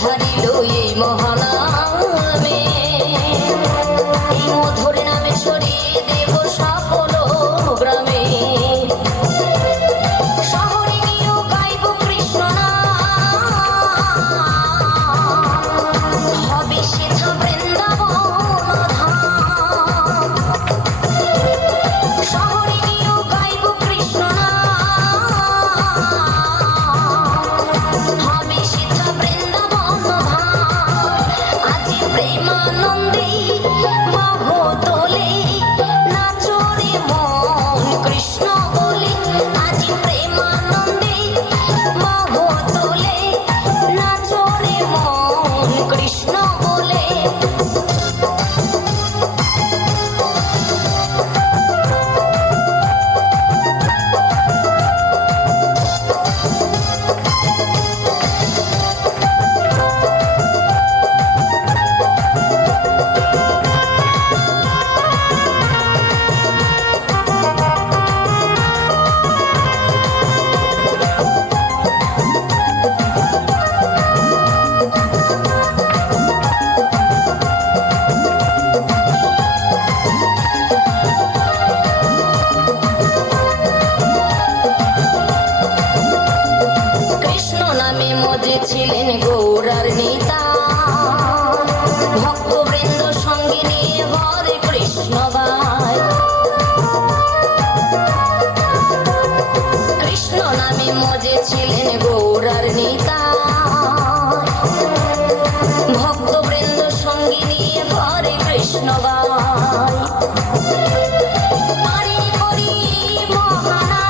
ধারিল এই মহানামে, এই মধুর নামে ছড়িয়ে দেব সকল গ্রামে। শহরে গিয়েও গাইব কৃষ্ণ নাম, হবে সেথা বৃন্দাবন ধাম। শহরে গিয়েও গাইব কৃষ্ণ নাম, হবে সেথা বৃন্দাবন ধাম। আজি প্রেমানন্দে বাহু তোলে, নাচো রে মন কৃষ্ণ বলে। আজি প্রেমানন্দে বাহু তোলে, নাচো রে মন কৃষ্ণ বলে। কৃষ্ণ নামে মজে ছিলেন গৌরার নেতা, ভক্তবৃন্দ সঙ্গে নিয়ে হরে কৃষ্ণ গায়। কৃষ্ণ নামে মজে ছিলেন গৌরার নেতা, ভক্তবৃন্দ সঙ্গে নিয়ে হরে কৃষ্ণ গায়। পারি করি মহানাম,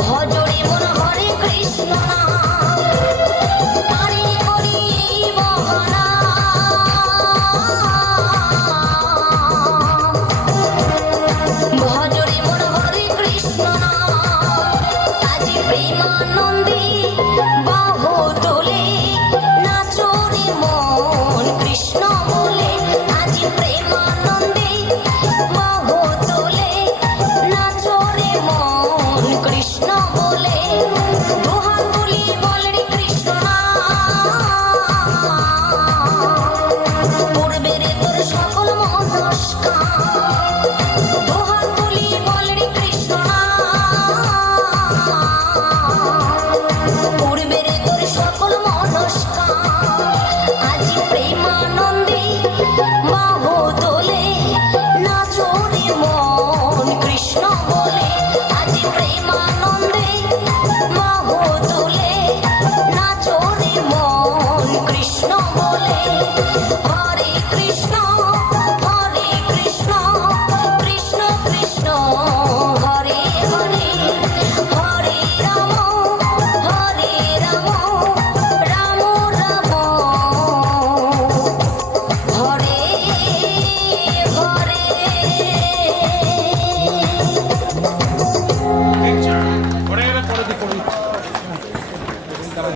ভজরে মন হরে কৃষ্ণ নাম। পারি করি মহানাম, ভজরে মন হরে কৃষ্ণ নাম। আজি প্রেমানন্দ